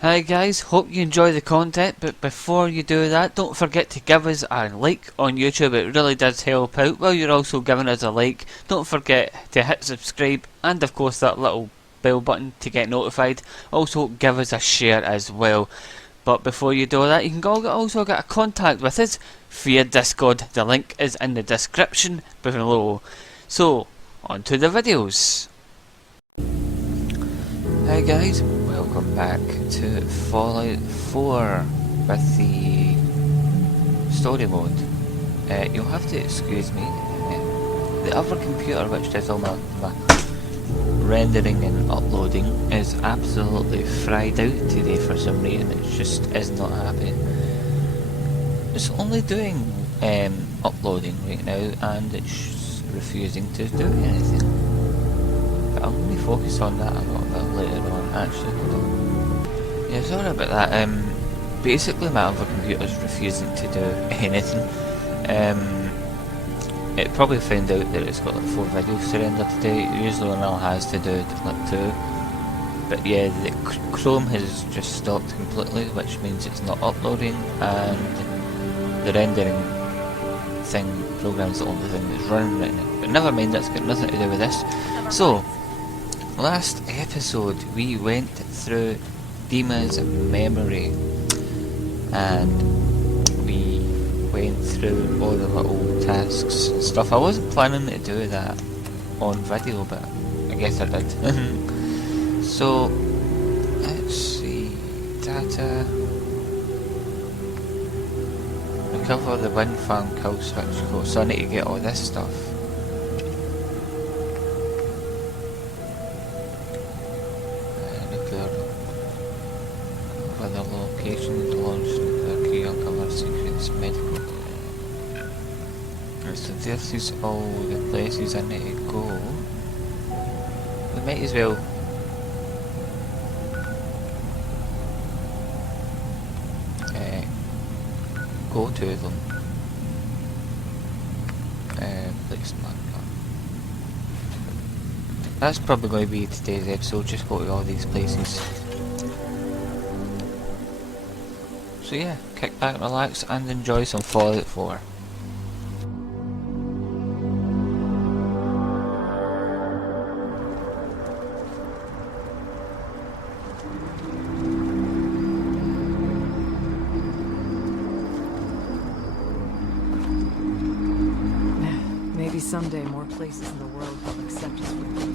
Hi guys, hope you enjoy the content, but before you do that, don't forget to give us a like on YouTube. It really does help out. While you're also giving us a like, don't forget to hit subscribe and of course that little bell button to get notified. Also give us a share as well. But before you do that, you can also get a contact with us via Discord. The link is in the description below. So, on to the videos. Hi guys, welcome back to Fallout 4 with the story mode. You'll have to excuse me. The other computer which does all my rendering and uploading is absolutely fried out today for some reason. It just is not happy. It's only doing uploading right now and it's refusing to do anything. But I'm going to focus on that a little bit later on. Actually, hold on. Yeah, sorry about that. Basically my other computer's refusing to do anything. It probably found out that it's got like 4 videos to render today. It usually only has to do like 2. But yeah, the Chrome has just stopped completely, which means it's not uploading, and the rendering program's the only thing that's running right now. But never mind, that's got nothing to do with this. So, last episode we went through Dima's memory, and we went through all the little tasks and stuff. I wasn't planning to do that on video, but I guess I did. So, let's see, data, recover the wind farm kill switch code, so I need to get all this stuff. Nuclear, cover the locations, launch nuclear key, uncover secrets, medical. So this is all the places I need to go. We might as well go to them. Place marker. That's probably going to be today's episode, just go to all these places. So yeah, kick back, relax and enjoy some Fallout 4. Maybe someday more places in the world will accept us for free.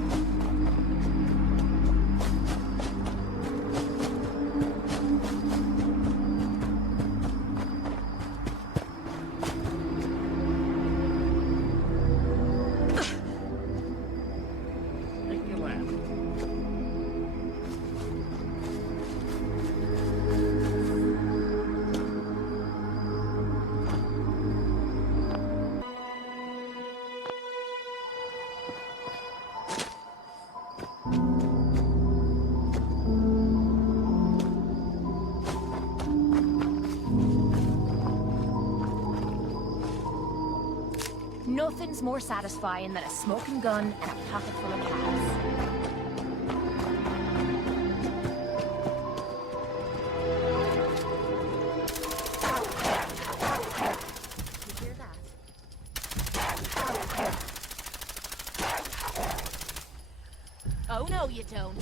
Nothing's more satisfying than a smoking gun and a pocket full of cash. You hear that? Oh no, you don't.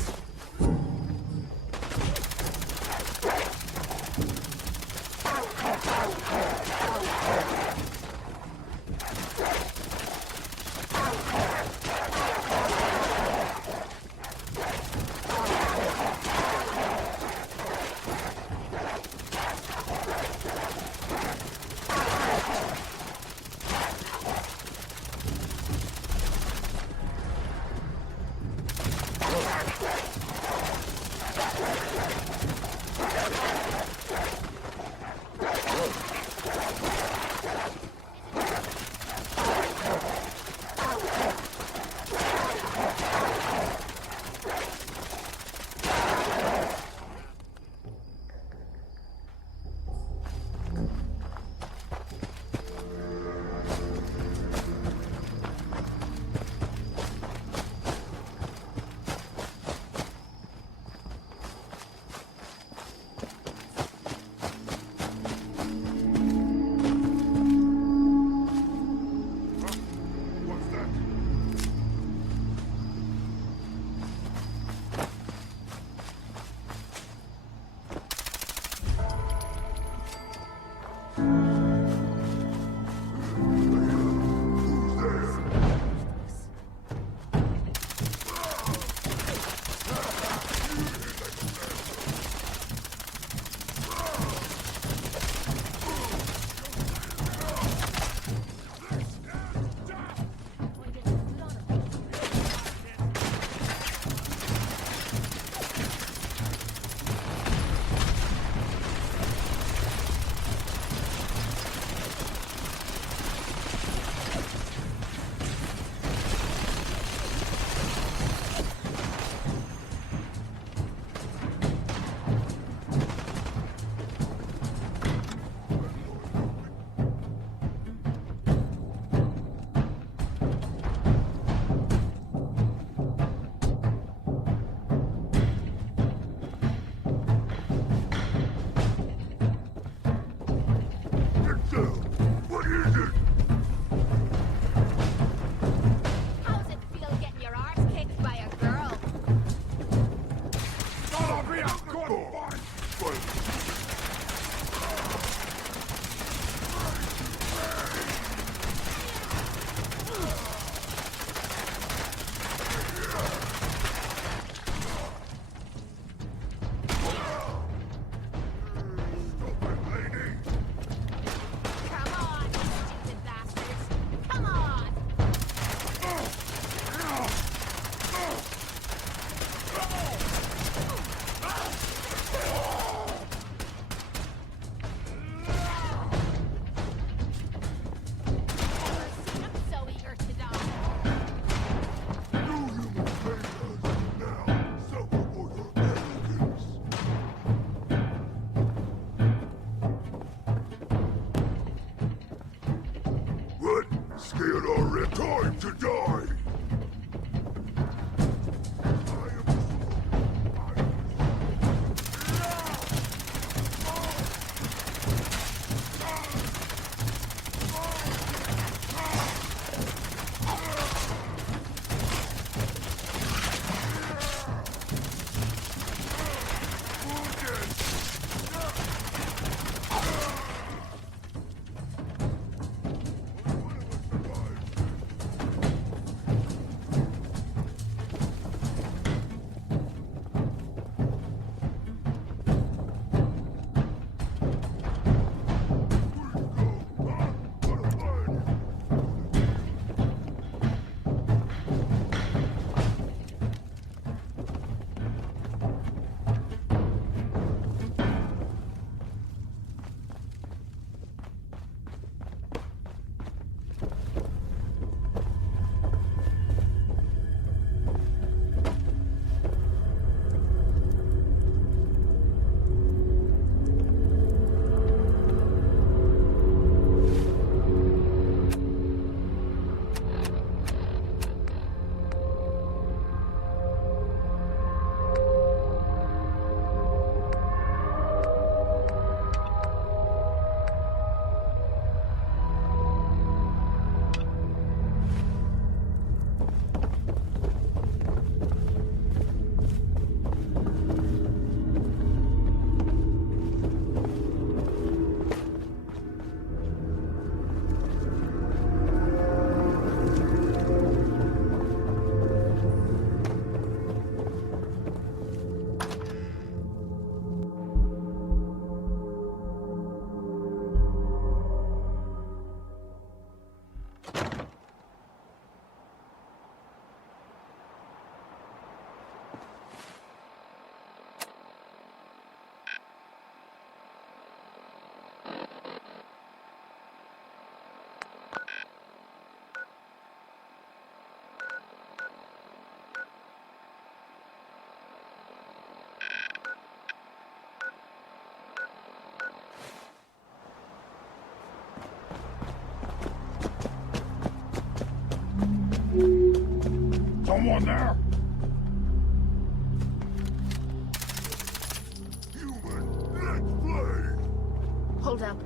scared already. Time to die! Someone there? Human, let's play! Hold up.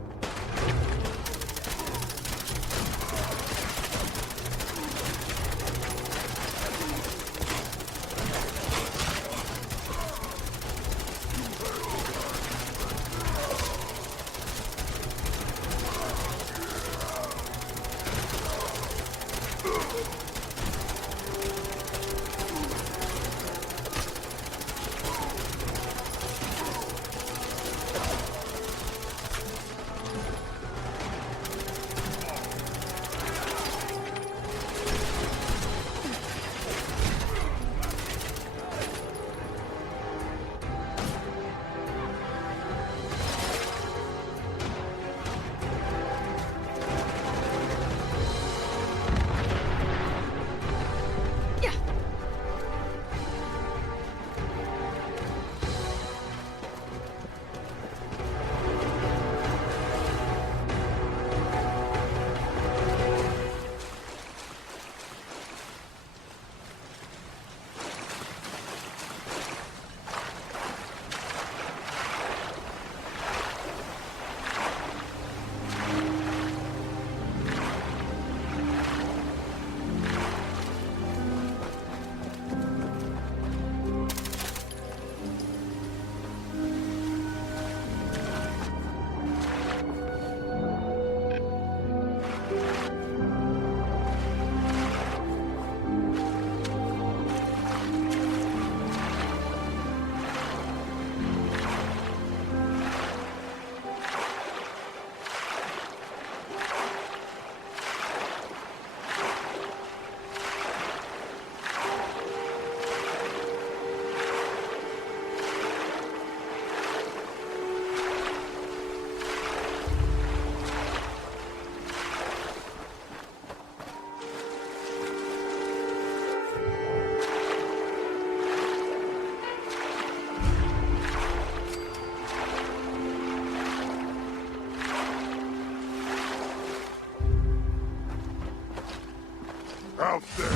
out there.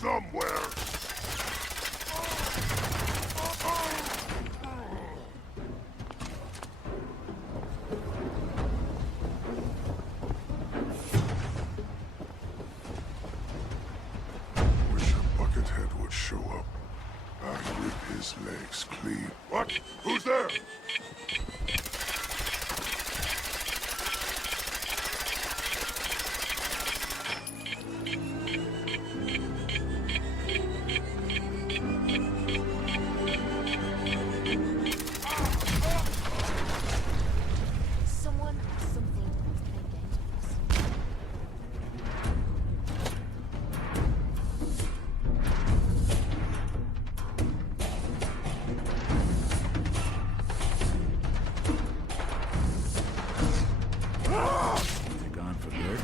Somewhere. Wish a buckethead would show up. I'd rip his legs clean. What? Who's there? Someone or something wants to play games with us. They're gone for good.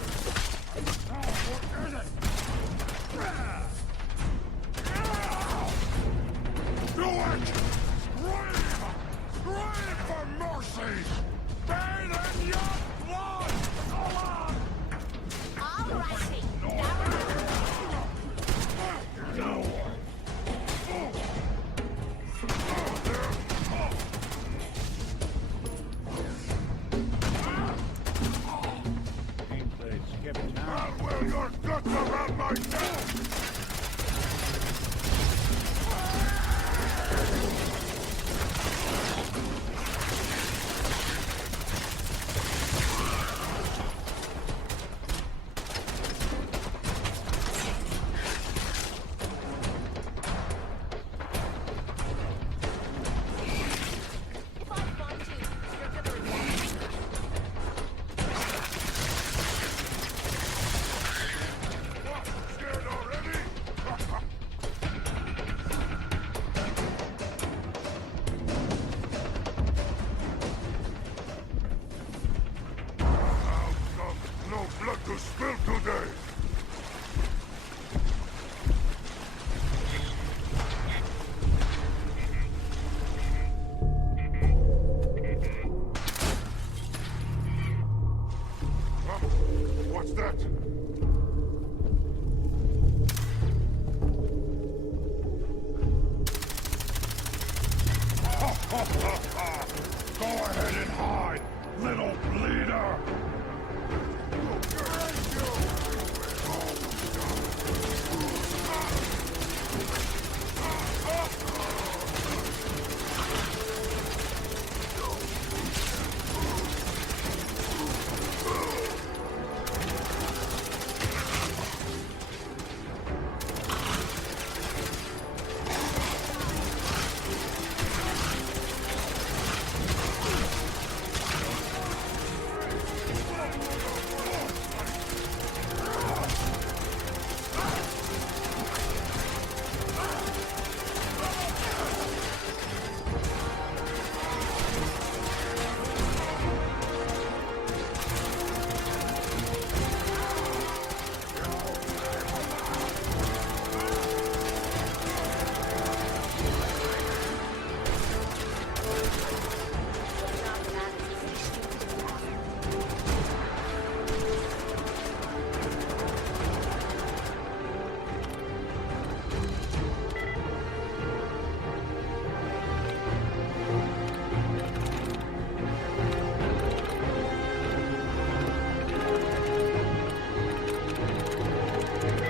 Do it! Scream for mercy! Bathe in your blood! Go on! Alrighty, Ain't played skip town. I'll wear your guts around my neck! if I find you, you're gonna regret it. What? Scared already? How come no blood to spill today? Huh? What's that? Go ahead and hide, little bleeder!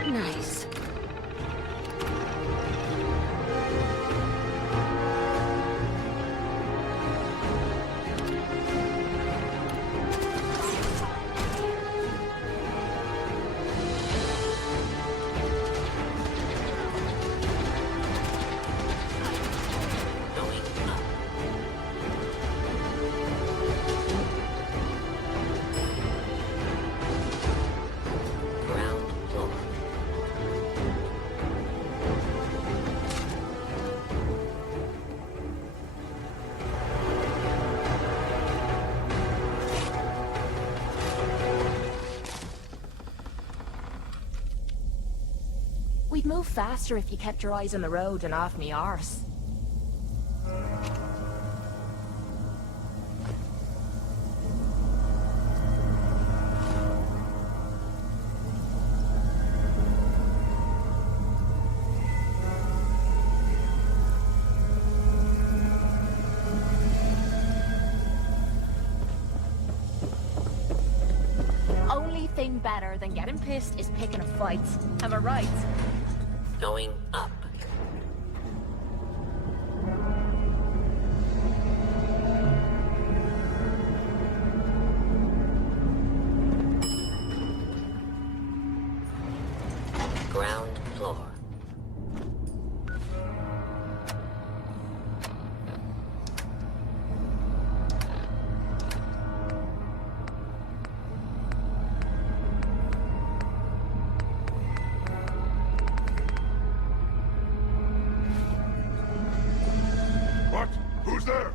Nice. Ground floor. We'd move faster if you kept your eyes on the road and off me arse. thing better than getting pissed is picking a fight. Am I right? Going up. Ground floor. What? Who's there?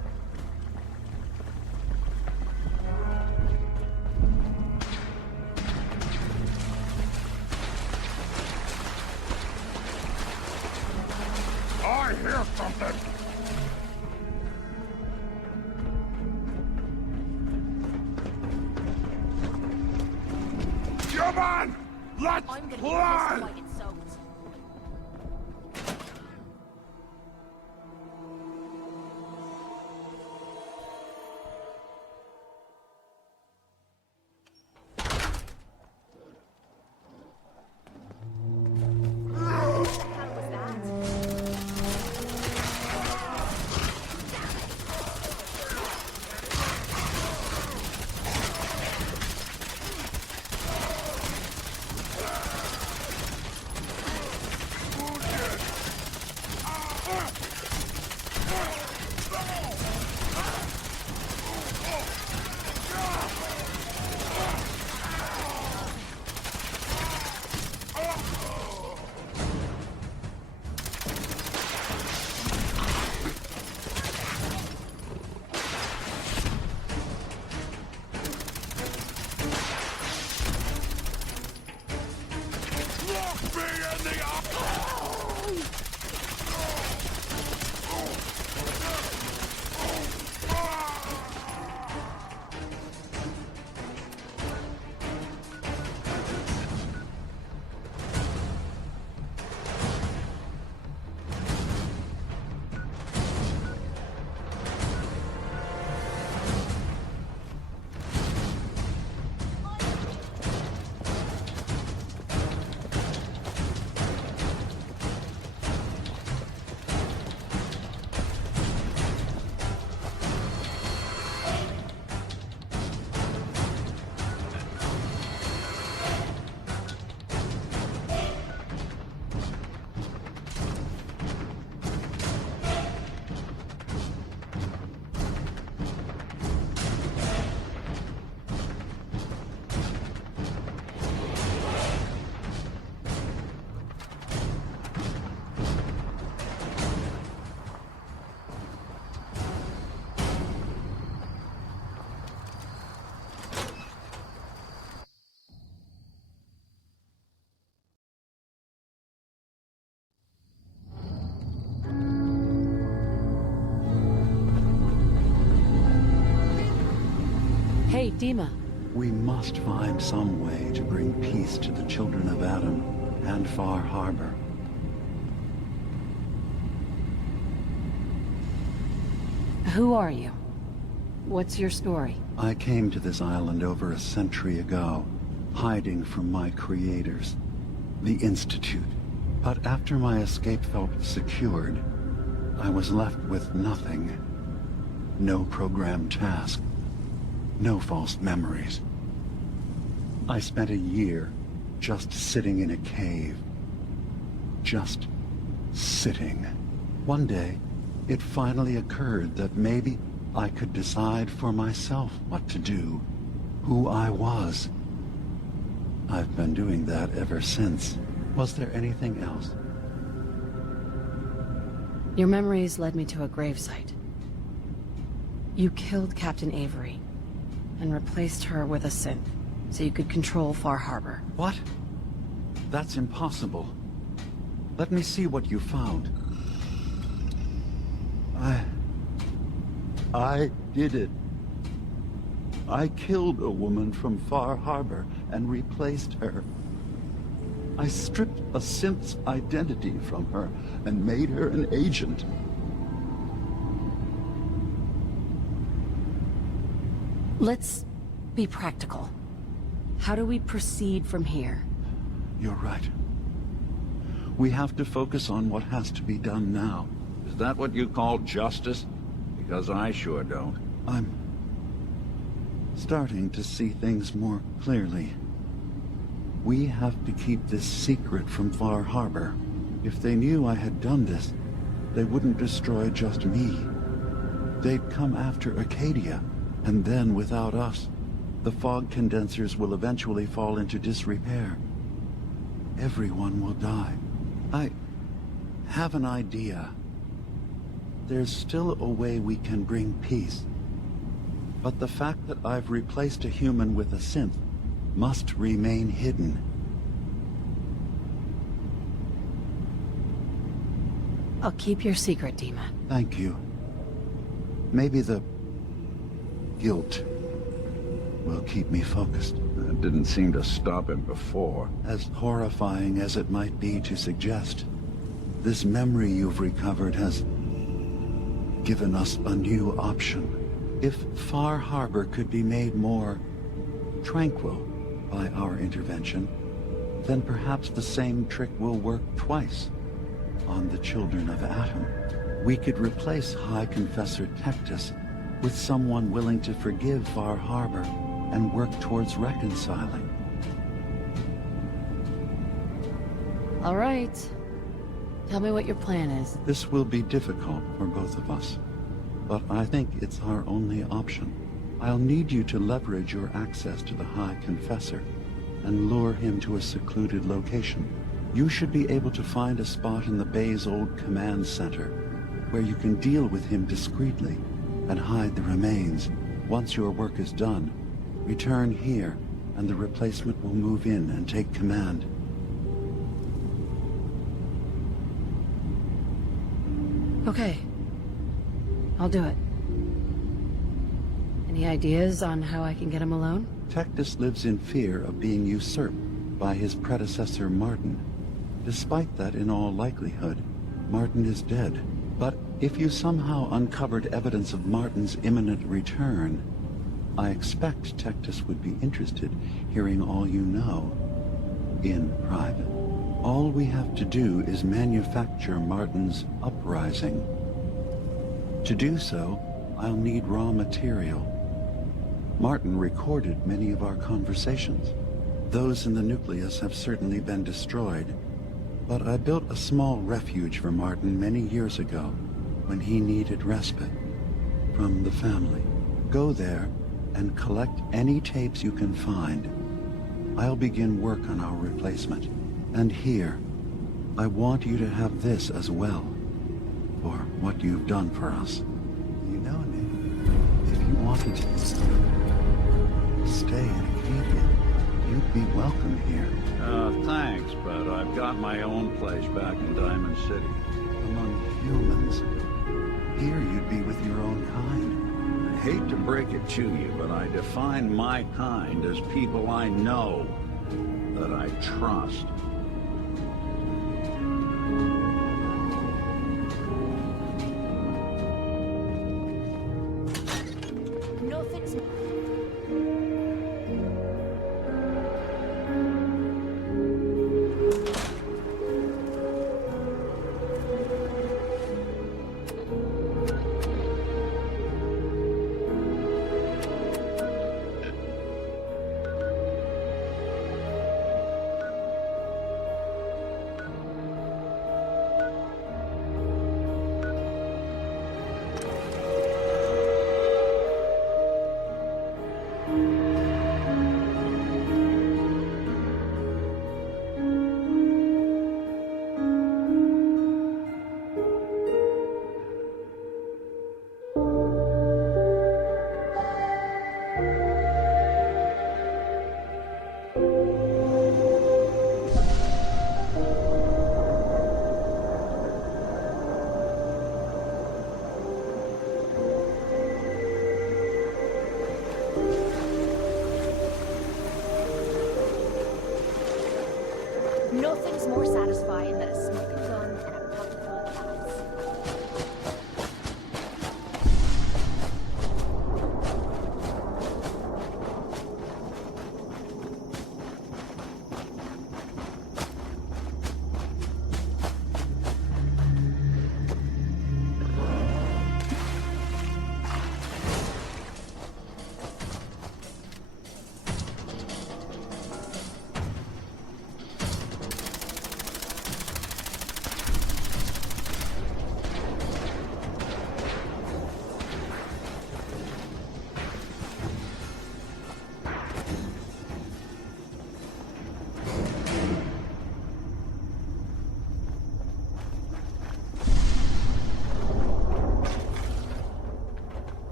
I hear something! Come on! Let's I'm gonna be pissed fly! if I get soaked. How was that? Look me in the eye! Hey, Dima. We must find some way to bring peace to the children of Adam and Far Harbour. Who are you? What's your story? I came to this island over a century ago, hiding from my creators, the Institute. But after my escape felt secured, I was left with nothing. No programmed task. No false memories. I spent a year just sitting in a cave. Just sitting. One day, it finally occurred that maybe I could decide for myself what to do, who I was. I've been doing that ever since. Was there anything else? Your memories led me to a gravesite. You killed Captain Avery and replaced her with a synth so you could control Far Harbour. What? That's impossible. Let me see what you found. I did it. I killed a woman from Far Harbour and replaced her. I stripped a synth's identity from her and made her an agent. Let's be practical. How do we proceed from here? You're right. We have to focus on what has to be done now. Is that what you call justice? Because I sure don't. I'm starting to see things more clearly. We have to keep this secret from Far Harbour. If they knew I had done this, they wouldn't destroy just me. They'd come after Acadia, and then without us, the fog condensers will eventually fall into disrepair. Everyone will die. I have an idea. There's still a way we can bring peace. But the fact that I've replaced a human with a synth must remain hidden. I'll keep your secret, Dima. Thank you. Maybe the guilt will keep me focused. That didn't seem to stop him before. As horrifying as it might be to suggest, this memory you've recovered has given us a new option. If Far Harbour could be made more tranquil by our intervention, then perhaps the same trick will work twice on the children of Atom. We could replace High Confessor Tektus with someone willing to forgive Far Harbour and work towards reconciling. All right. Tell me what your plan is. This will be difficult for both of us, but I think it's our only option. I'll need you to leverage your access to the High Confessor and lure him to a secluded location. You should be able to find a spot in the Bay's old command center where you can deal with him discreetly and hide the remains. Once your work is done, return here and the replacement will move in and take command. Okay. I'll do it. Any ideas on how I can get him alone? Tektus lives in fear of being usurped by his predecessor Martin. Despite that, in all likelihood, Martin is dead. But if you somehow uncovered evidence of Martin's imminent return, I expect Tektus would be interested hearing all you know in private. All we have to do is manufacture Martin's uprising. To do so, I'll need raw material. Martin recorded many of our conversations. Those in the nucleus have certainly been destroyed, but I built a small refuge for Martin many years ago when he needed respite from the family. Go there and collect any tapes you can find. I'll begin work on our replacement. And here, I want you to have this as well, for what you've done for us. You know, Nick, if you wanted to stay in Acadia, you'd be welcome here. Thanks, but I've got my own place back in Diamond City. Among humans, here you'd be with your own kind. I hate to break it to you, but I define my kind as people I know, that I trust. Nothing's... Nothing's more satisfying than a smoking gun and a pocket full of cats.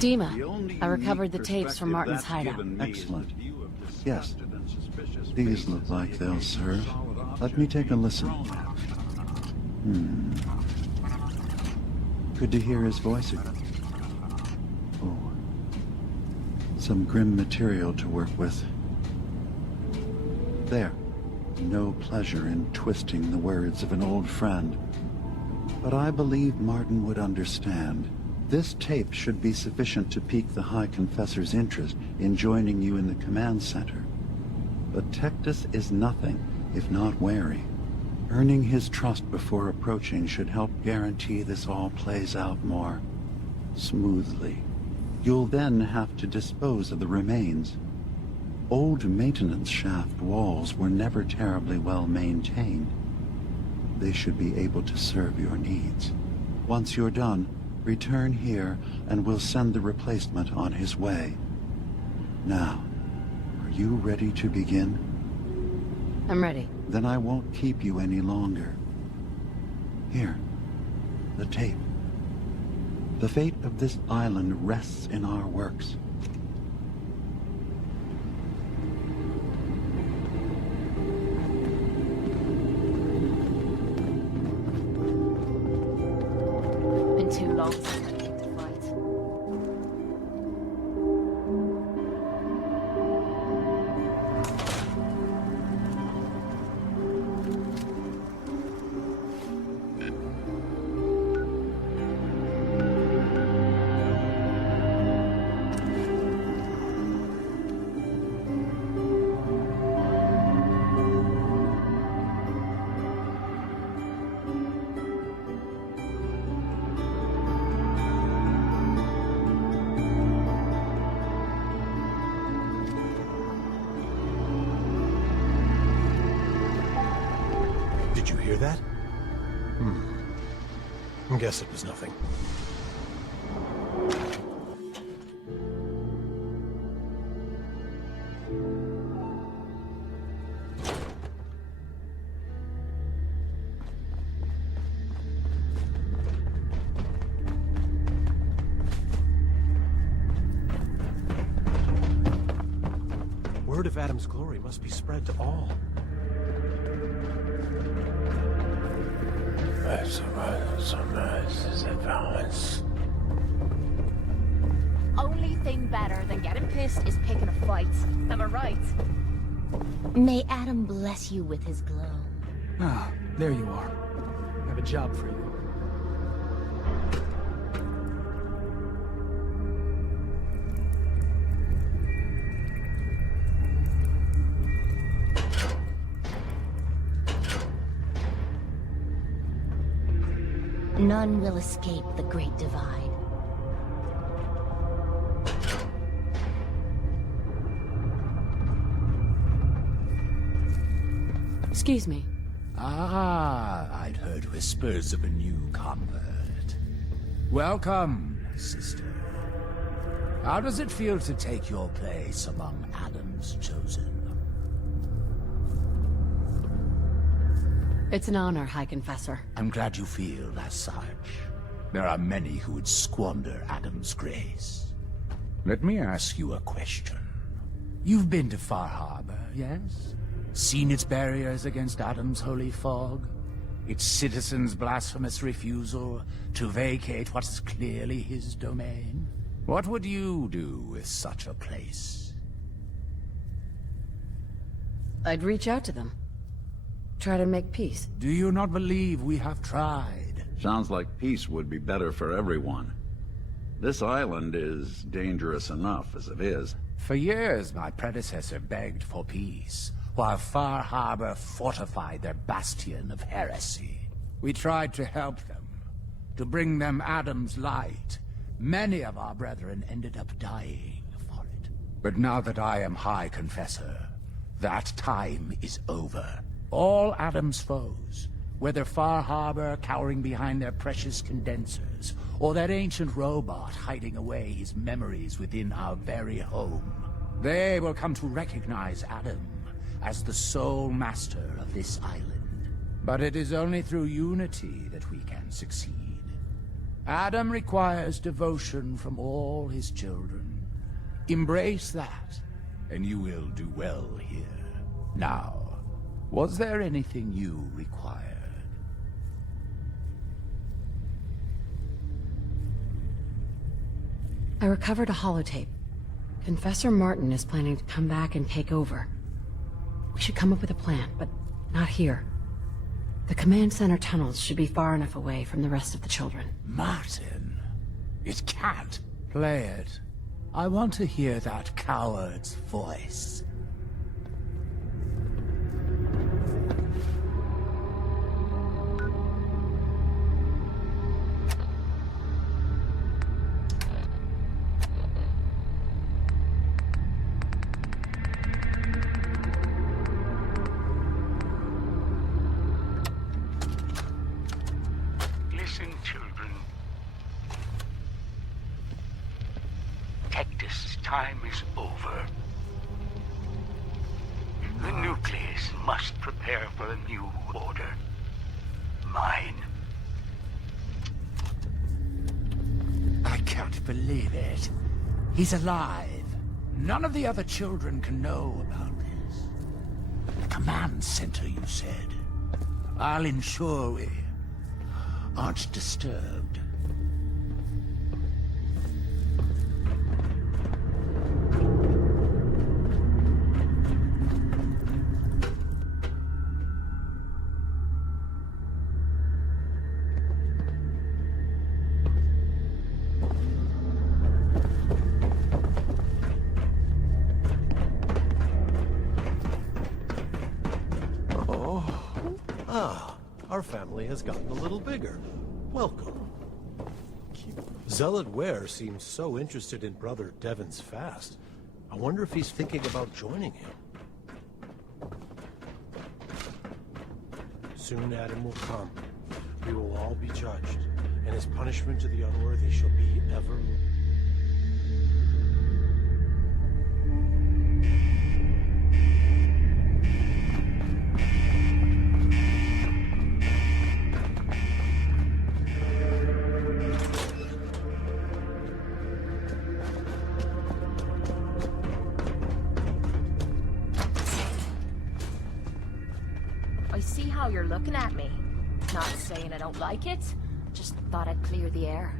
Dima, I recovered the tapes from Martin's hideout. Excellent. Yes. These look like they'll serve. Let me take a listen. Good to hear his voice again. Oh. Some grim material to work with. There. No pleasure in twisting the words of an old friend. But I believe Martin would understand. This tape should be sufficient to pique the High Confessor's interest in joining you in the command center. But Tektus is nothing if not wary. Earning his trust before approaching should help guarantee this all plays out more smoothly. You'll then have to dispose of the remains. Old maintenance shaft walls were never terribly well maintained. They should be able to serve your needs. Once you're done, return here and we'll send the replacement on his way. Now, are you ready to begin? I'm ready. Then I won't keep you any longer. Here, the tape. The fate of this island rests in our works. Been too long since I kicked a fight. Did you hear that? I guess it was nothing. Word of Adam's glory must be spread to all. Only thing better than getting pissed is picking a fight. Am I right? May Adam bless you with his glow. Ah, there you are. I have a job for you. None will escape the Great Divide. Excuse me. Ah, I'd heard whispers of a new convert. Welcome, sister. How does it feel to take your place among Adam's chosen? It's an honor, High Confessor. I'm glad you feel as such. There are many who would squander Adam's grace. Let me ask you a question. You've been to Far Harbour, yes? Seen its barriers against Adam's holy fog? Its citizens' blasphemous refusal to vacate what is clearly his domain? What would you do with such a place? I'd reach out to them. Try to make peace. Do you not believe we have tried? Sounds like peace would be better for everyone. This island is dangerous enough as it is. For years, my predecessor begged for peace, while Far Harbour fortified their bastion of heresy. We tried to help them, to bring them Adam's light. Many of our brethren ended up dying for it. But now that I am High Confessor, that time is over. All Adam's foes, whether Far Harbour cowering behind their precious condensers, or that ancient robot hiding away his memories within our very home, they will come to recognize Adam as the sole master of this island. But it is only through unity that we can succeed. Adam requires devotion from all his children. Embrace that, and you will do well here. Now, was there anything you required? I recovered a holotape. Confessor Martin is planning to come back and take over. We should come up with a plan, but not here. The command center tunnels should be far enough away from the rest of the children. Martin? It can't. Play it. I want to hear that coward's voice. Listen, children. Tektus' time is over. The nucleus must prepare for a new order. Mine. I can't believe it. He's alive. None of the other children can know about this. Command center, you said. I'll ensure we aren't disturbed. Our family has gotten a little bigger. Welcome. Zealot Ware seems so interested in Brother Devon's fast. I wonder if he's thinking about joining him. Soon Adam will come. We will all be judged, and his punishment to the unworthy shall be ever... I see how you're looking at me. Not saying I don't like it, just thought I'd clear the air.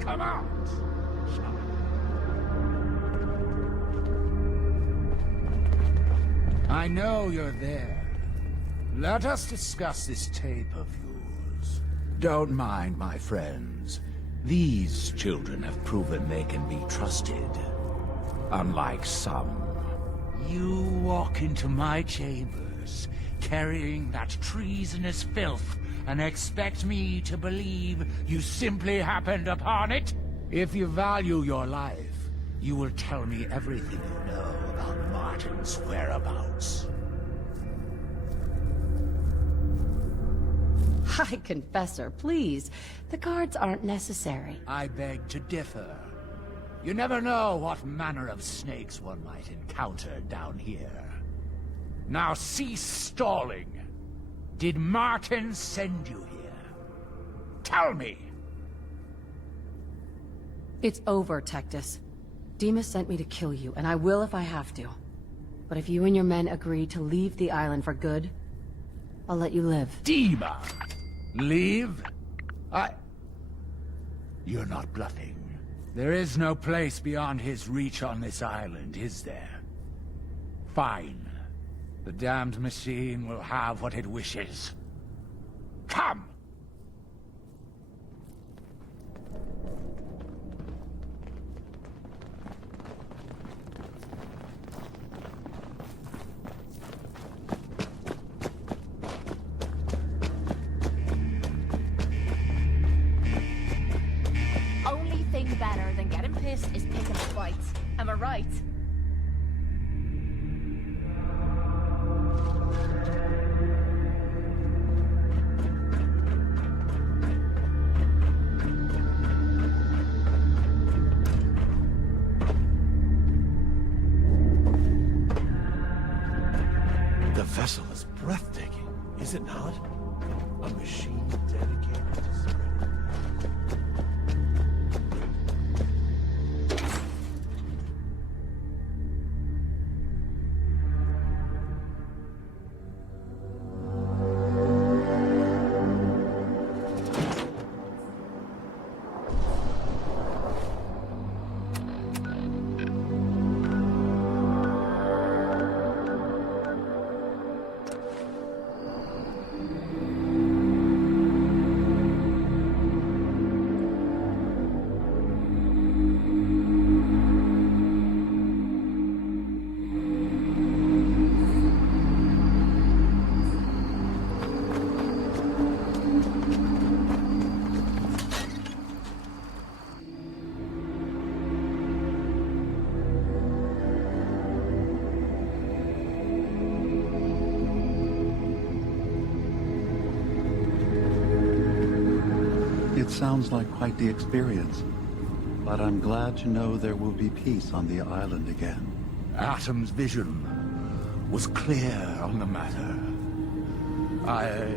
Come out! I know you're there. Let us discuss this tape of yours. Don't mind, my friends. These children have proven they can be trusted. Unlike some. You walk into my chambers, carrying that treasonous filth, and expect me to believe you simply happened upon it? If you value your life, you will tell me everything you know about Martin's whereabouts. Hi, Confessor, please. The guards aren't necessary. I beg to differ. You never know what manner of snakes one might encounter down here. Now cease stalling. Did Martin send you here? Tell me! It's over, Tektus. Dima sent me to kill you, and I will if I have to. But if you and your men agree to leave the island for good, I'll let you live. Dima! Leave? You're not bluffing. There is no place beyond his reach on this island, is there? Fine. The damned machine will have what it wishes. Come! Only thing better than getting pissed is picking a fight. Am I right? The vessel is breathtaking, is it not? A machine dedicated It sounds like quite the experience, but I'm glad to know there will be peace on the island again. Atom's vision was clear on the matter. I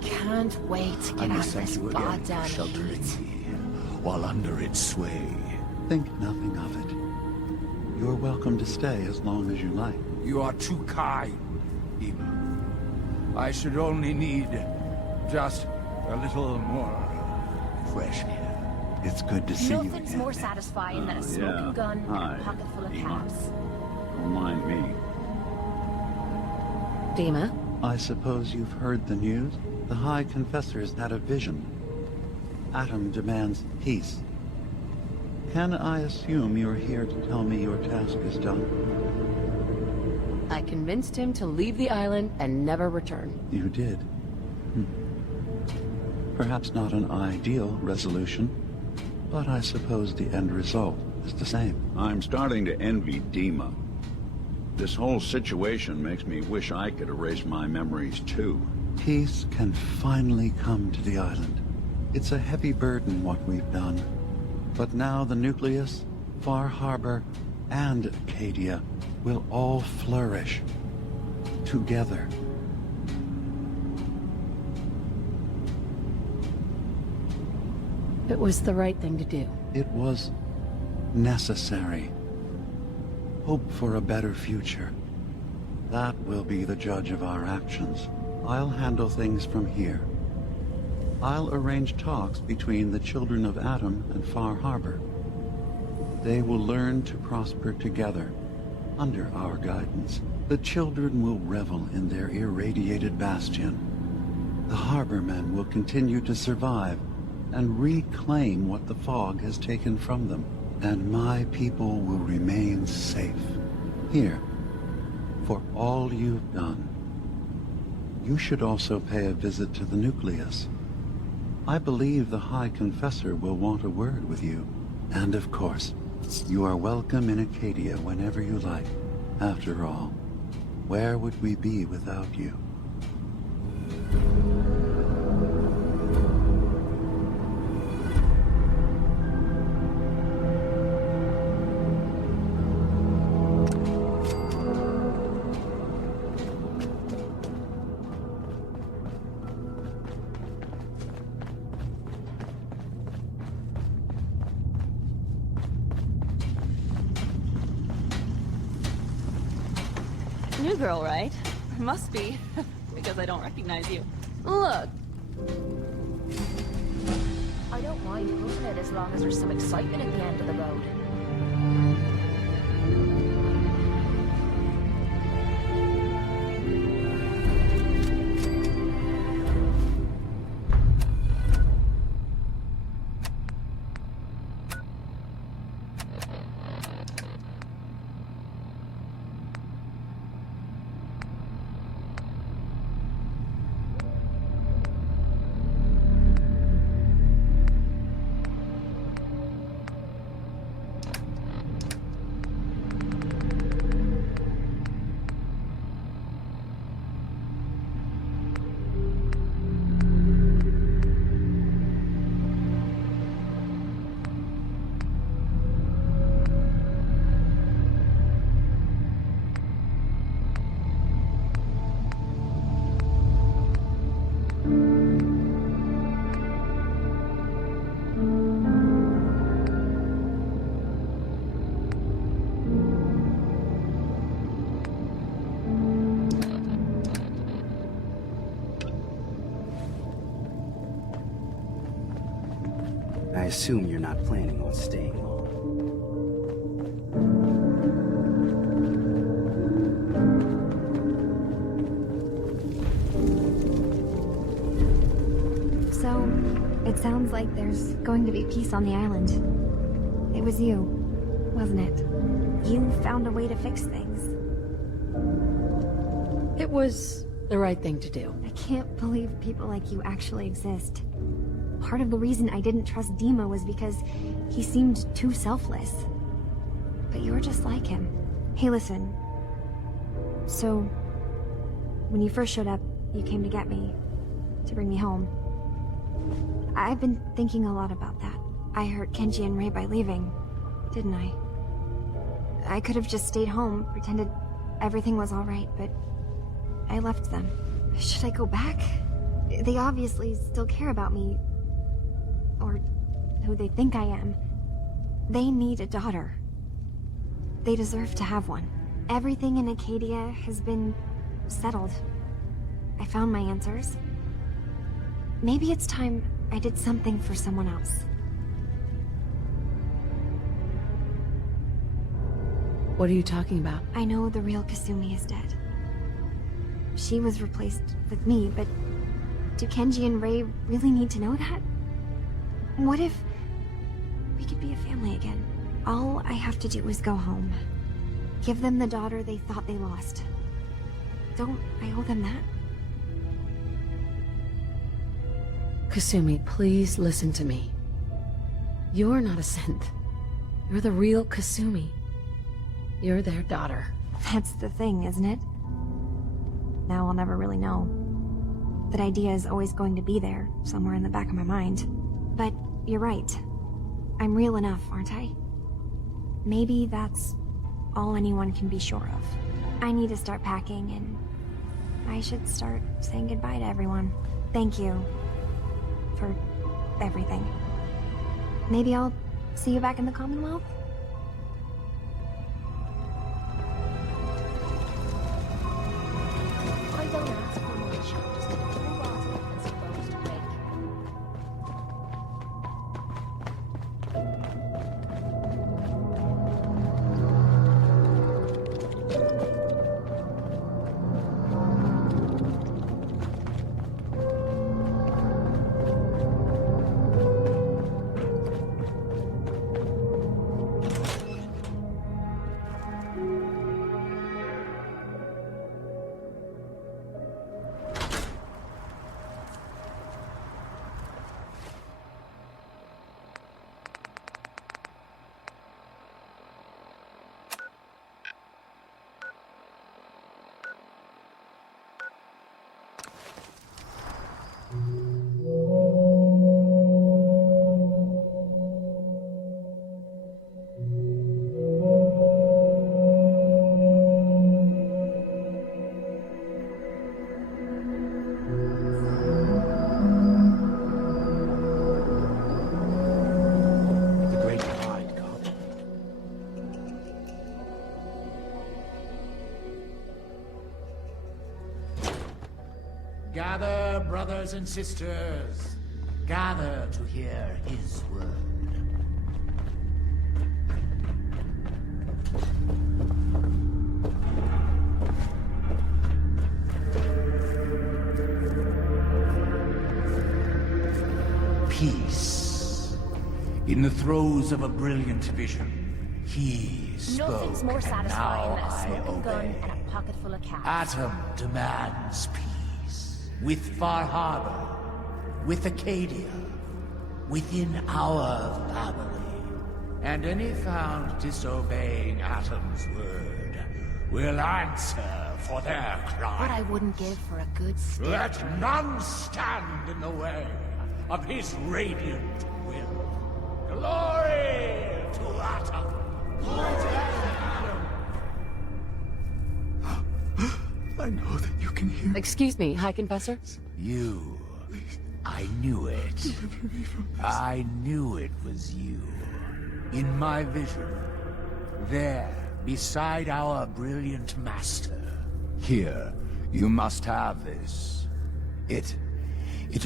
Can't wait to get out miss of this you again, goddamn sheltering heat. me while under its sway. Think nothing of it. You're welcome to stay as long as you like. You are too kind, Dima. I should only need just a little more fresh air. It's good to see you Nothing's again. more satisfying than a smoking yeah. gun Hi, and a pocket full of Dima. caps. Don't mind me. Dima? I suppose you've heard the news? The High Confessor's had a vision. Atom demands peace. Can I assume you're here to tell me your task is done? I convinced him to leave the island and never return. You did. Perhaps not an ideal resolution, but I suppose the end result is the same. I'm starting to envy Dima. This whole situation makes me wish I could erase my memories too. Peace can finally come to the island. It's a heavy burden what we've done. But now the Nucleus, Far Harbour, and Acadia will all flourish together. It was the right thing to do. It was necessary. Hope for a better future. That will be the judge of our actions. I'll handle things from here. I'll arrange talks between the children of Atom and Far Harbour. They will learn to prosper together, under our guidance. The children will revel in their irradiated bastion. The Harbormen will continue to survive and reclaim what the fog has taken from them. And my people will remain safe. Here, for all you've done. You should also pay a visit to the Nucleus. I believe the High Confessor will want a word with you. And of course, you are welcome in Acadia whenever you like. After all, where would we be without you? New girl, right? Must be, because I don't recognize you. Look! I don't mind hoofing it as long as there's some excitement at the end of the road. I assume you're not planning on staying long. So, it sounds like there's going to be peace on the island. It was you, wasn't it? You found a way to fix things. It was the right thing to do. I can't believe people like you actually exist. Part of the reason I didn't trust Dima was because he seemed too selfless. But you're just like him. Hey, listen. So, when you first showed up, you came to get me. To bring me home. I've been thinking a lot about that. I hurt Kenji and Ray by leaving, didn't I? I could have just stayed home, pretended everything was alright, but I left them. Should I go back? They obviously still care about me. Or who they think I am. They need a daughter. They deserve to have one. Everything in Acadia has been settled. I found my answers. Maybe it's time I did something for someone else. What are you talking about? I know the real Kasumi is dead. She was replaced with me, but do Kenji and Ray really need to know that? What if we could be a family again? All I have to do is go home. Give them the daughter they thought they lost. Don't I owe them that? Kasumi, please listen to me. You're not a synth. You're the real Kasumi. You're their daughter. That's the thing, isn't it? Now I'll never really know. That idea is always going to be there, somewhere in the back of my mind. But you're right. I'm real enough, aren't I? Maybe that's all anyone can be sure of. I need to start packing, and I should start saying goodbye to everyone. Thank you for everything. Maybe I'll see you back in the Commonwealth? I don't ask for much, just a little bottle and supposed break. Gather, brothers and sisters. Gather to hear his word. Peace. In the throes of a brilliant vision, he spoke. Nothing's more satisfying than a Now I smoking gun obey. and a pocket full of cash. Atom demands peace. With Far Harbour, with Acadia, within our family. And any found disobeying Atom's word will answer for their crime. What I wouldn't give for a good stick. Let none stand in the way of his radiant will. Glory to Atom! Glory to Atom! I know that you can hear. Excuse me, High Confessor? You. I knew it. Deliver me from this. I knew it was you. In my vision. There, beside our brilliant master. Here, you must have this. It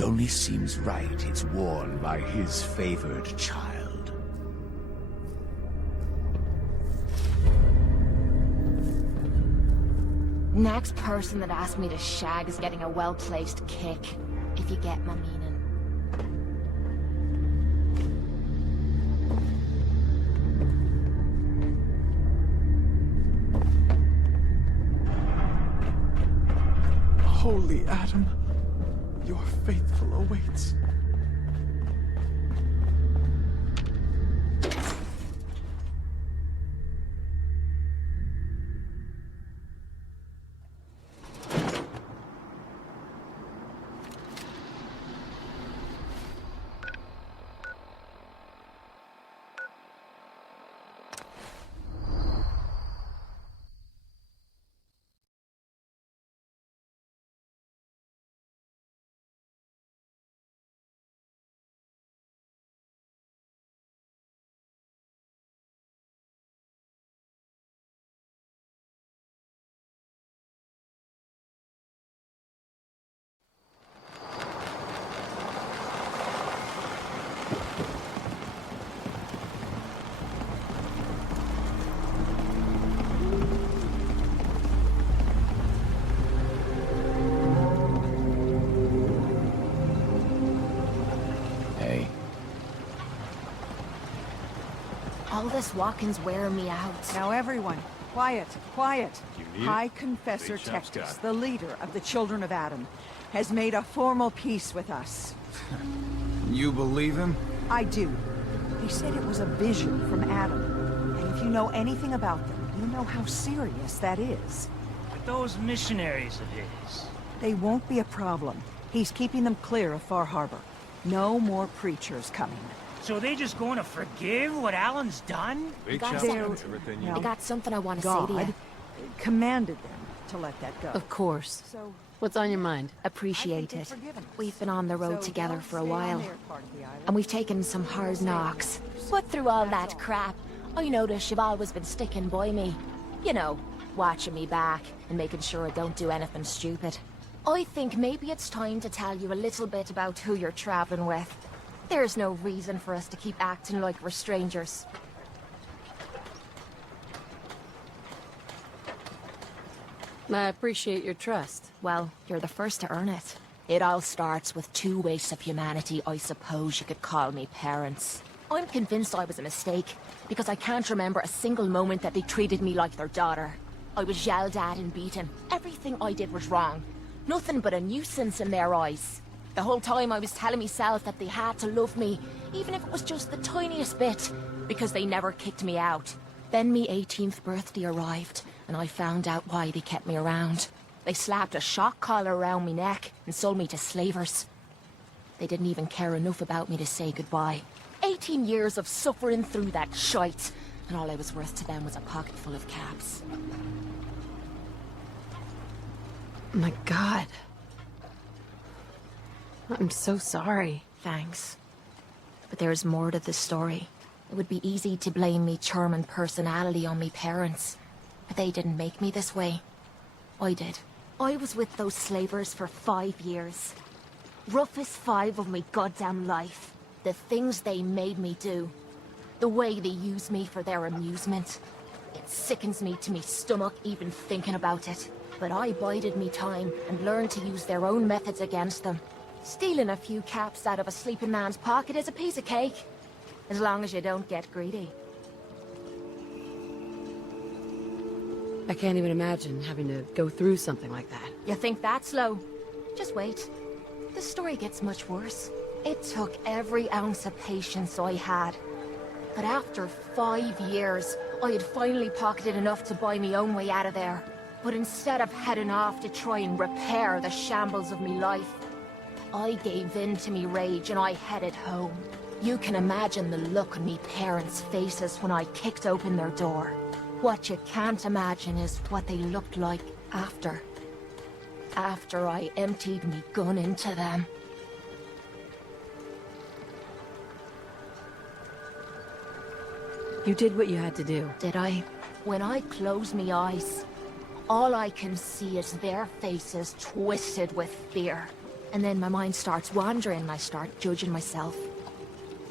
only seems right it's worn by his favored child. Next person that asks me to shag is getting a well-placed kick, if you get my meaning. Holy Adam, your faithful awaits. All this walking's wearing me out. Now everyone, quiet, quiet. You need it? High Confessor Big chap's Tektus, got the leader of the Children of Adam, has made a formal peace with us. You believe him? I do. He said it was a vision from Adam. And if you know anything about them, you know how serious that is. But those missionaries of his... They won't be a problem. He's keeping them clear of Far Harbour. No more preachers coming. So they just going to forgive what Alan's done? Big got chap's got something. everything you I need. got something I want to say God to you. commanded them to let that go. Of course. So What's on your mind? Appreciate it. We've been on the road So together they'll for a stay on while. their part of the island. And we've taken some hard knocks. But through all that crap, I notice you've always been sticking by me. You know, watching me back and making sure I don't do anything stupid. I think maybe it's time to tell you a little bit about who you're traveling with. There's no reason for us to keep acting like we're strangers. I appreciate your trust. Well, you're the first to earn it. It all starts with two wastes of humanity I suppose you could call me parents. I'm convinced I was a mistake, because I can't remember a single moment that they treated me like their daughter. I was yelled at and beaten. Everything I did was wrong. Nothing but a nuisance in their eyes. The whole time I was telling myself that they had to love me, even if it was just the tiniest bit, because they never kicked me out. Then me 18th birthday arrived, and I found out why they kept me around. They slapped a shock collar around me neck and sold me to slavers. They didn't even care enough about me to say goodbye. 18 years of suffering through that shite, and all I was worth to them was a pocket full of caps. My God. I'm so sorry. Thanks. But there's more to the story. It would be easy to blame me charming personality on me parents, but they didn't make me this way. I did. I was with those slavers for 5 years. Roughest 5 of me goddamn life. The things they made me do. The way they used me for their amusement. It sickens me to me stomach even thinking about it. But I bided me time and learned to use their own methods against them. Stealing a few caps out of a sleeping man's pocket is a piece of cake. As long as you don't get greedy. I can't even imagine having to go through something like that. You think that's low? Just wait. The story gets much worse. It took every ounce of patience I had. But after 5 years, I had finally pocketed enough to buy me own way out of there. But instead of heading off to try and repair the shambles of me life, I gave in to me rage and I headed home. You can imagine the look on me parents' faces when I kicked open their door. What you can't imagine is what they looked like after. After I emptied me gun into them. You did what you had to do. Did I? When I close me eyes, all I can see is their faces twisted with fear. And then my mind starts wandering and I start judging myself.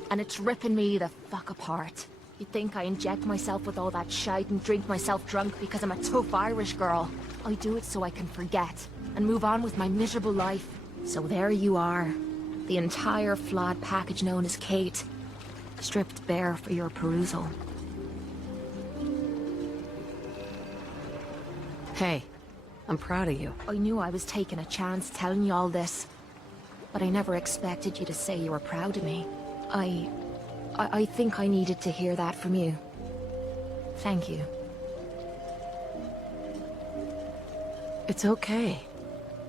And it's ripping me the fuck apart. You'd think I inject myself with all that shite and drink myself drunk because I'm a tough Irish girl. I do it so I can forget and move on with my miserable life. So there you are. The entire flawed package known as Kate. Stripped bare for your perusal. Hey, I'm proud of you. I knew I was taking a chance telling you all this. But I never expected you to say you were proud of me. I think I needed to hear that from you. Thank you. It's okay.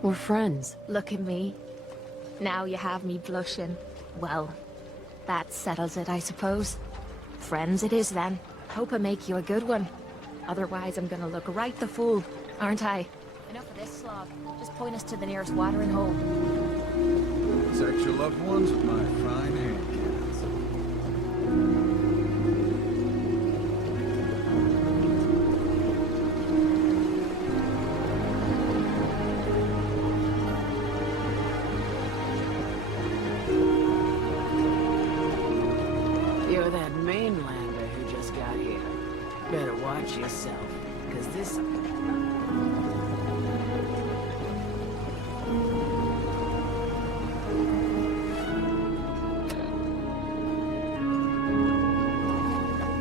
We're friends. Look at me. Now you have me blushing. Well, that settles it, I suppose. Friends it is then. Hope I make you a good one. Otherwise I'm gonna look right the fool, aren't I? Enough of this slog. Just point us to the nearest watering hole. Protect your loved ones with my frying hand cannons. You're that mainlander who just got here. Better watch yourself, because this...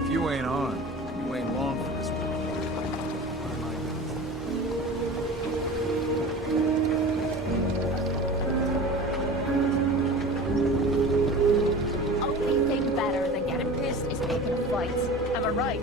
If you fight. Am I right?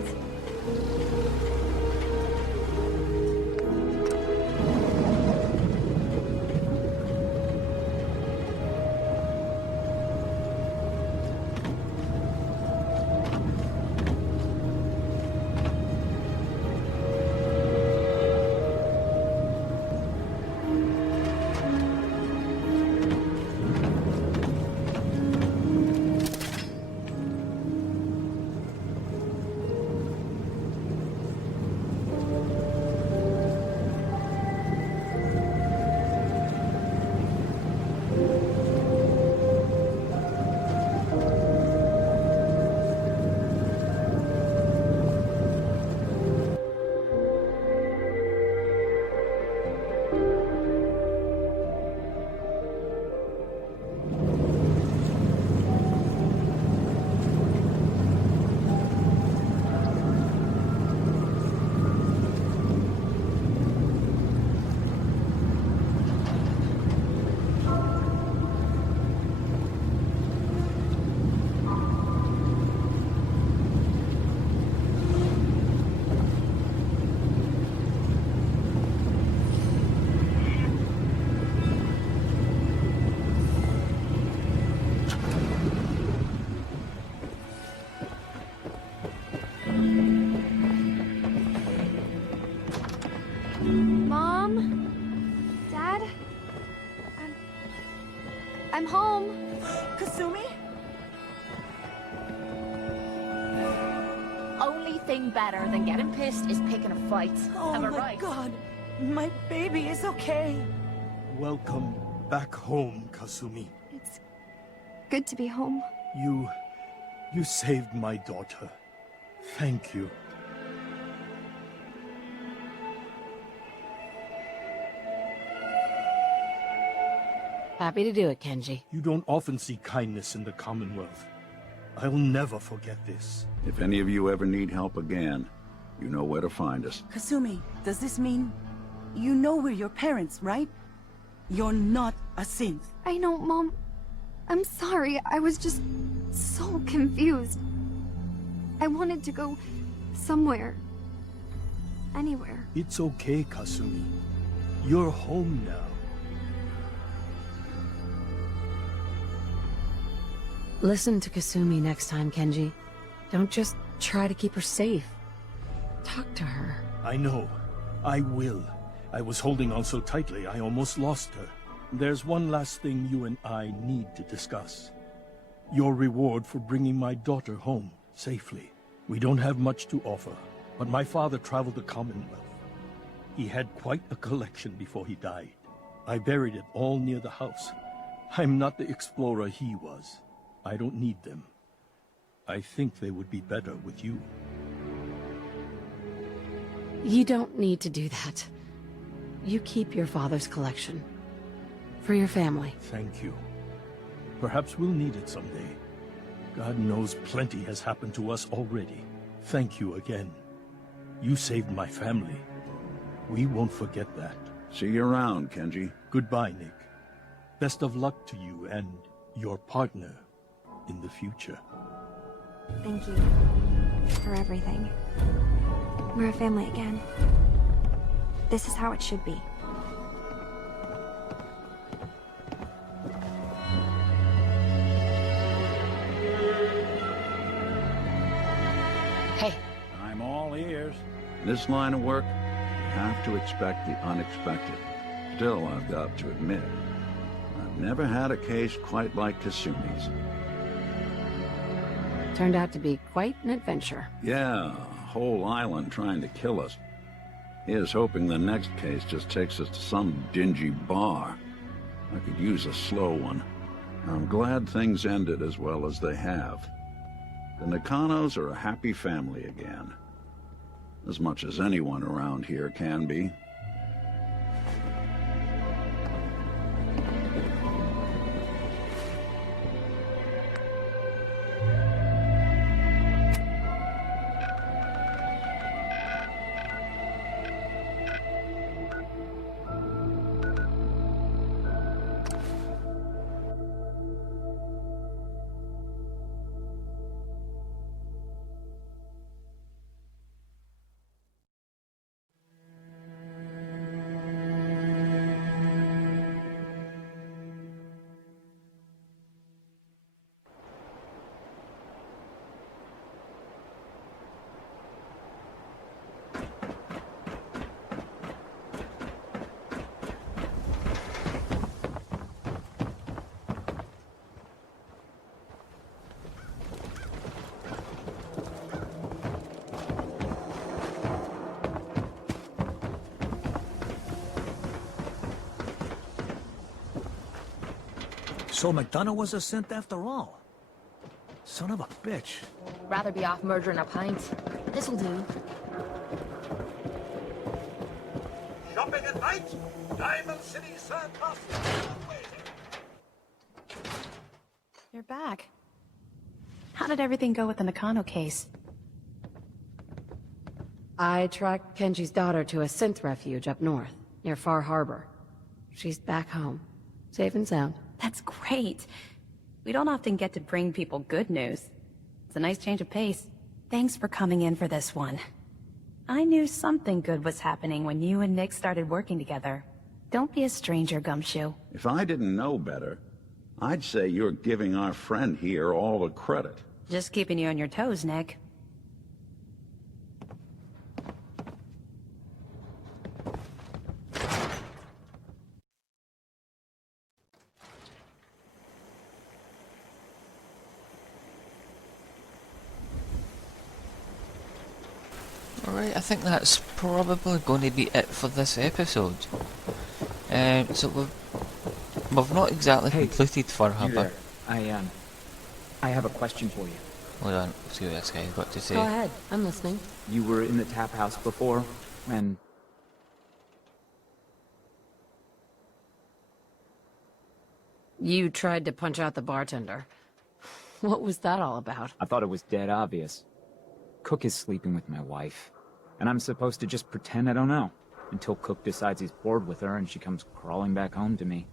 Mom? Dad? I'm home. Kasumi? Only thing better than getting pissed is picking a fight. Oh Am I my right? god. My baby is okay. Welcome back home, Kasumi. It's good to be home. You saved my daughter. Thank you. Happy to do it, Kenji. You don't often see kindness in the Commonwealth. I'll never forget this. If any of you ever need help again, you know where to find us. Kasumi, does this mean you know we're your parents, right? You're not a synth. I know, Mom. I'm sorry. I was just so confused. I wanted to go somewhere. Anywhere. It's okay, Kasumi. You're home now. Listen to Kasumi next time, Kenji. Don't just try to keep her safe. Talk to her. I know. I will. I was holding on so tightly, I almost lost her. There's one last thing you and I need to discuss. Your reward for bringing my daughter home safely. We don't have much to offer, but my father traveled the Commonwealth. He had quite a collection before he died. I buried it all near the house. I'm not the explorer he was. I don't need them. I think they would be better with you. You don't need to do that. You keep your father's collection. For your family. Thank you. Perhaps we'll need it someday. God knows plenty has happened to us already. Thank you again. You saved my family. We won't forget that. See you around, Kenji. Goodbye, Nick. Best of luck to you and your partner in the future. Thank you for everything. We're a family again. This is how it should be. Hey. I'm all ears. This line of work, you have to expect the unexpected. Still, I've got to admit, I've never had a case quite like Kasumi's. Turned out to be quite an adventure. Yeah, a whole island trying to kill us. Here's hoping the next case just takes us to some dingy bar. I could use a slow one. I'm glad things ended as well as they have. The Nakanos are a happy family again. As much as anyone around here can be. So McDonough was a synth after all. Son of a bitch. Rather be off murdering a pint. This'll do. Shopping at night? Diamond City Circus. You're back. How did everything go with the Nakano case? I tracked Kenji's daughter to a synth refuge up north, near Far Harbour. She's back home, safe and sound. That's great. We don't often get to bring people good news. It's a nice change of pace. Thanks for coming in for this one. I knew something good was happening when you and Nick started working together. Don't be a stranger, Gumshoe. If I didn't know better, I'd say you're giving our friend here all the credit. Just keeping you on your toes, Nick. Alright, I think that's probably going to be it for this episode. So we've not exactly completed Far Harbour. I have a question for you. Hold on, let's see what this guy's got to say. Go ahead, I'm listening. You were in the tap house before, and... You tried to punch out the bartender. What was that all about? I thought it was dead obvious. Cook is sleeping with my wife, and I'm supposed to just pretend I don't know, until Cook decides he's bored with her and she comes crawling back home to me.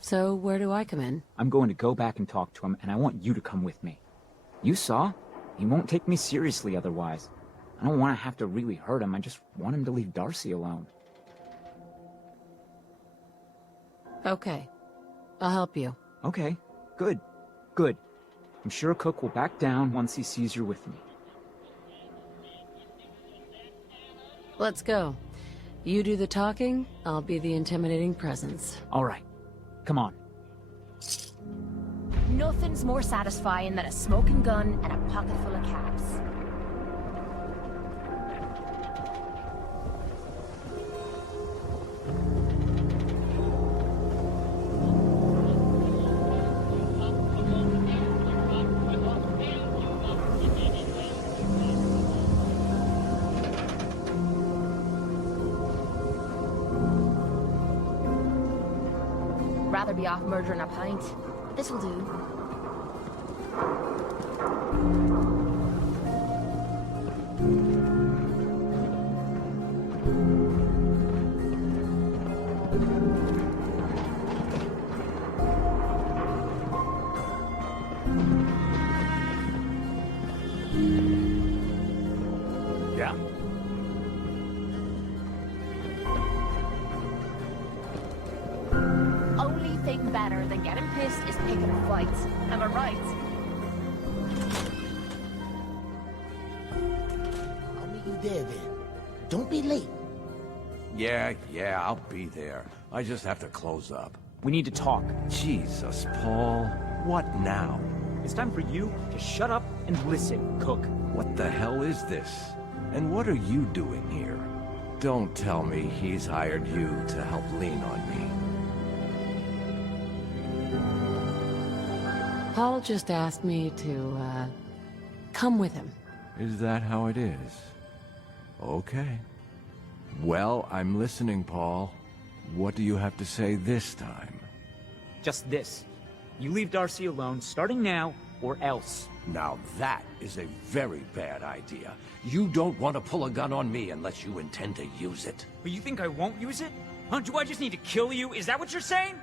So, where do I come in? I'm going to go back and talk to him, and I want you to come with me. You saw? He won't take me seriously otherwise. I don't want to have to really hurt him, I just want him to leave Darcy alone. Okay. I'll help you. Okay, good, good. I'm sure Cook will back down once he sees you're with me. Let's go. You do the talking, I'll be the intimidating presence. All right, come on. Nothing's more satisfying than a smoking gun and a pocket full of cabs. Rather be off murdering a pint. This'll do. Yeah? Only thing better than getting pissed is picking a fight. Am I right? I'll meet you there then. Don't be late. Yeah, I'll be there. I just have to close up. We need to talk. Jesus, Paul. What now? It's time for you to shut up and listen, Cook. What the hell is this? And what are you doing here? Don't tell me he's hired you to help lean on me. Paul just asked me to, come with him. Is that how it is? Okay. Well, I'm listening, Paul. What do you have to say this time? Just this. You leave Darcy alone, starting now, or else. Now that is a very bad idea. You don't want to pull a gun on me unless you intend to use it. But you think I won't use it? Huh? Do I just need to kill you? Is that what you're saying?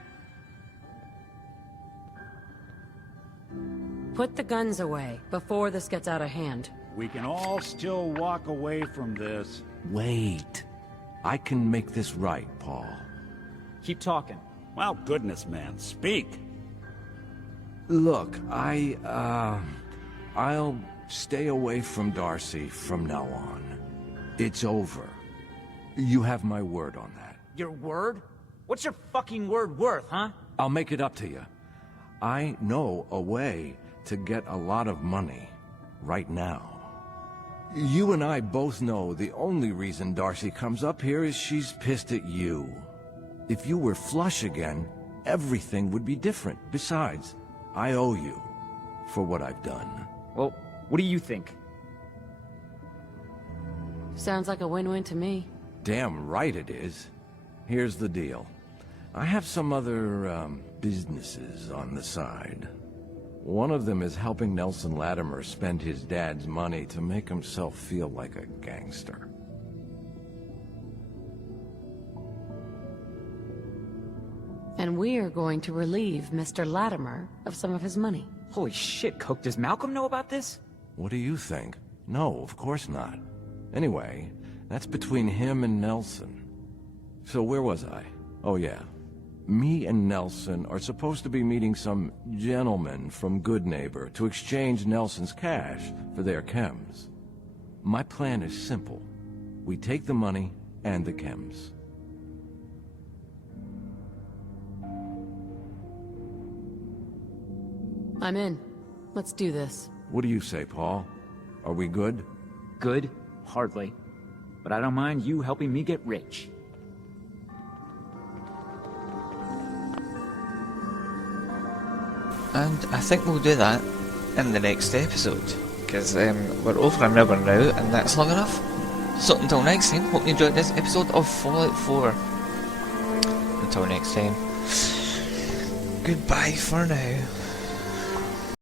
Put the guns away, before this gets out of hand. We can all still walk away from this. Wait. I can make this right, Paul. Keep talking. Well, goodness, man, speak. Look, I'll stay away from Darcy from now on. It's over. You have my word on that. Your word? What's your fucking word worth, huh? I'll make it up to you. I know a way to get a lot of money right now. You and I both know the only reason Darcy comes up here is she's pissed at you. If you were flush again, everything would be different. Besides, I owe you for what I've done. Well, what do you think? Sounds like a win-win to me. Damn right it is. Here's the deal. I have some other, businesses on the side. One of them is helping Nelson Latimer spend his dad's money to make himself feel like a gangster. And we're going to relieve Mr. Latimer of some of his money. Holy shit, Coke, does Malcolm know about this? What do you think? No, of course not. Anyway, that's between him and Nelson. So where was I? Oh yeah. Me and Nelson are supposed to be meeting some gentleman from Good Neighbor to exchange Nelson's cash for their chems. My plan is simple. We take the money and the chems. I'm in. Let's do this. What do you say, Paul? Are we good? Good? Hardly. But I don't mind you helping me get rich. And I think we'll do that in the next episode, because we're over an hour now, and that's long enough. So until next time, hope you enjoyed this episode of Fallout 4. Until next time, goodbye for now.